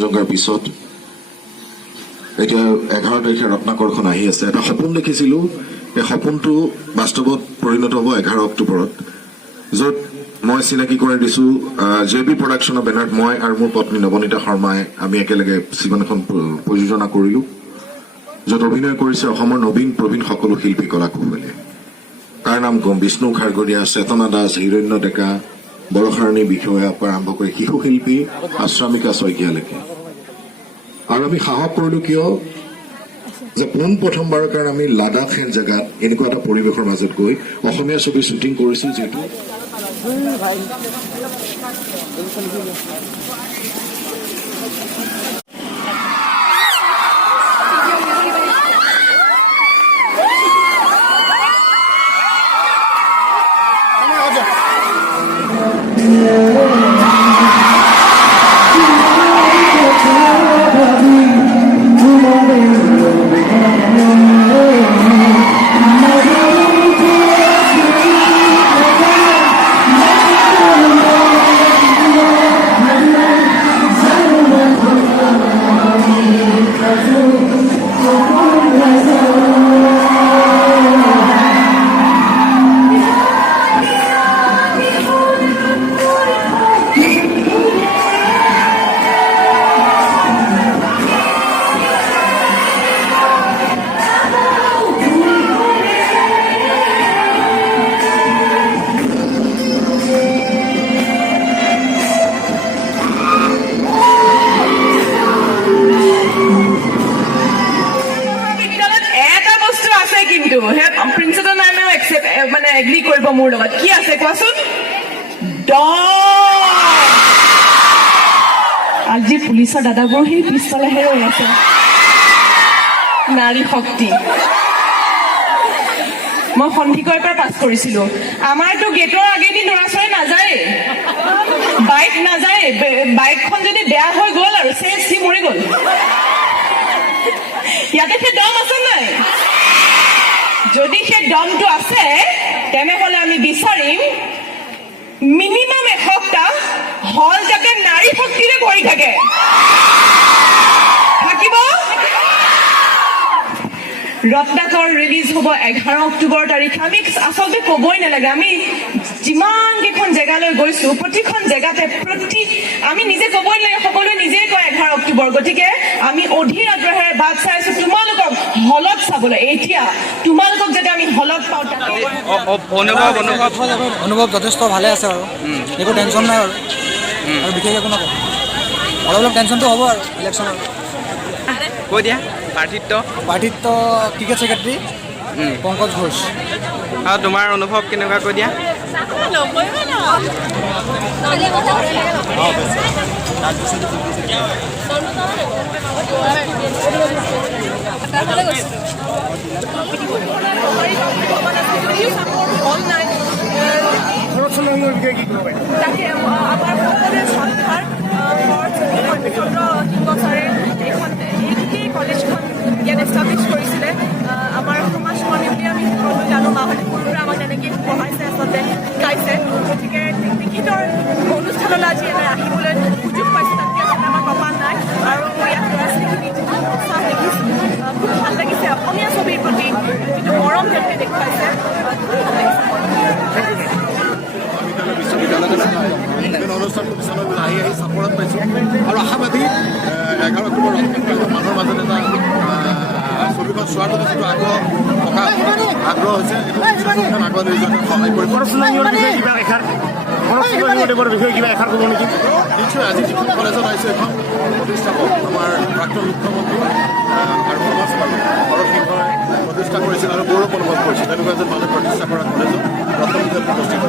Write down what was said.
জংগাৰ পিছত এতিয়া 11 তাৰিখে ৰত্নাকৰখন আহি আছে। এটা সপোন দেখিছিলোঁ, এই সপোনটো বাস্তৱত পৰিণত হ'ব 11 অক্টোবৰত, য'ত মই চিনাকি কৰাই দিছোঁ JB প্ৰডাকশ্যনৰ বেনাৰত মই আৰু মোৰ পত্নী নৱনীতা শৰ্মাই আমি একেলগে চিনেমাখন প্ৰযোজনা কৰিলোঁ, য'ত অভিনয় কৰিছে অসমৰ নবীন প্ৰবীণ সকলো শিল্পী কলা কুশলীয়ে। তাৰ নাম গম বিষ্ণু খাৰগৰীয়া, চেতনা দাস, হিৰণ্য ডেকা, বৰষাৰণী বিষয়াৰ পৰা আৰম্ভ কৰি শিশু শিল্পী আশ্ৰামিকা শইকীয়ালৈকে। আৰু আমি সাহস কৰিলোঁ কিয় যে পোনপ্ৰথমবাৰৰ কাৰণে আমি লাডাখ হেন জেগাত এনেকুৱা এটা পৰিৱেশৰ মাজত গৈ অসমীয়া ছবিৰ শ্বুটিং কৰিছোঁ, যিহেতু প্ৰিন্সিপাল মেমেও মানে এগ্ৰি কৰিব মোৰ লগত। কি আছে কোৱাচোন? আজি পুলিচৰ দাদাবোৰ সেই পিছফালেহে ৰৈ আছে। নাৰী শক্তি। মই সন্ধিকৰ পৰা পাছ কৰিছিলো। আমাৰতো গেটৰ আগেদি ল'ৰা ছোৱালী নাযায়, বাইক নাযায়। বাইকখন যদি বেয়া হৈ গ'ল আৰু সি মৰি গ'ল। ইয়াতে সেই দম আছে নাই? যদি সেই দমটো আছে তেনেহলে আমি বিচাৰিম মিনিমাম এসপ্তাহ হল যাতে নাৰী শক্তিৰে ভৰি থাকে। থাকিব। ৰত্নাকৰ ৰিলিজ হ'ব 11 অক্টোবৰ তাৰিখে। আমি আচলতে ক'বই নালাগে, আমি যিমান কেইখন জেগালৈ গৈছো প্ৰতিখন জেগাতে আমি নিজে ক'বই নালাগে, সকলোৱে নিজেই কয় 11 অক্টোবৰ। গতিকে আমি অধীৰ আগ্ৰহেৰে বাট চাই আছো তোমালোকক হলত চাবলৈ। এতিয়া তোমালোকক যাতে আমি হলত পাওঁ। অনুভৱ যথেষ্ট ভালে আছে আৰু একো টেনশ্যন নাই আৰু বিশেষ একো নকওঁ। অলপ টেনশ্যনটো হ'ব আৰু ইলেকশ্যনৰ। কৈ দিয়া পাৰ্থিত্ব ক্ৰিকেট ছেক্ৰেটাৰী পংকজ ঘোষ। আৰু তোমাৰ অনুভৱ কেনেকুৱা কৈ দিয়া? তাকে আমাৰ সকলোৰে শ্ৰদ্ধাৰ এই কলেজখন ইয়াত এষ্টাব্লিছ কৰিছিলে আমাৰ সমাজকৰ্মী বুলি আমি সকলোৱে জানো। মাহঁতে সৰুৰ পৰা আমাক তেনেকৈ পঢ়াইছে, আচলতে শিকাইছে। গতিকে তেখেতৰ অনুষ্ঠানলৈ আজি এনে আহিবলৈ সুযোগ পাইছোঁ, তাতকৈ আচলতে আমাৰ কপাল নাই। আৰু ইয়াত ল'ৰা ছোৱালীখিনি যিটো উৎসাহ দেখিছোঁ, খুব ভাল লাগিছে। অসমীয়া ছবিৰ প্ৰতি যিটো মৰম তেওঁলোকে দেখুৱাইছে, অনুষ্ঠান প্ৰতিষ্ঠানলৈ আহি চাপৰত পাইছোঁ আৰু আশাবাদী 11 অক্টোবৰ মানুহৰ মাজত এটা ছবিখন চোৱাৰ প্ৰতি যিটো আগ্ৰহ হৈছে, এইখন আগ্ৰহ লৈ যোৱাত সহায় কৰিব। নিশ্চয় আজি যিখন কলেজত আহিছে এখন প্ৰতিষ্ঠাপক আমাৰ প্ৰাক্তন মুখ্যমন্ত্ৰী আৰু সমাজ ভৰত সিংহই প্ৰতিষ্ঠা কৰিছিল আৰু গৌৰৱ অনুভৱ কৰিছিল। তেনেকুৱা এজন মানুহে প্ৰতিষ্ঠা কৰা কলেজত ৰত্নবিদ্যাত উপস্থিত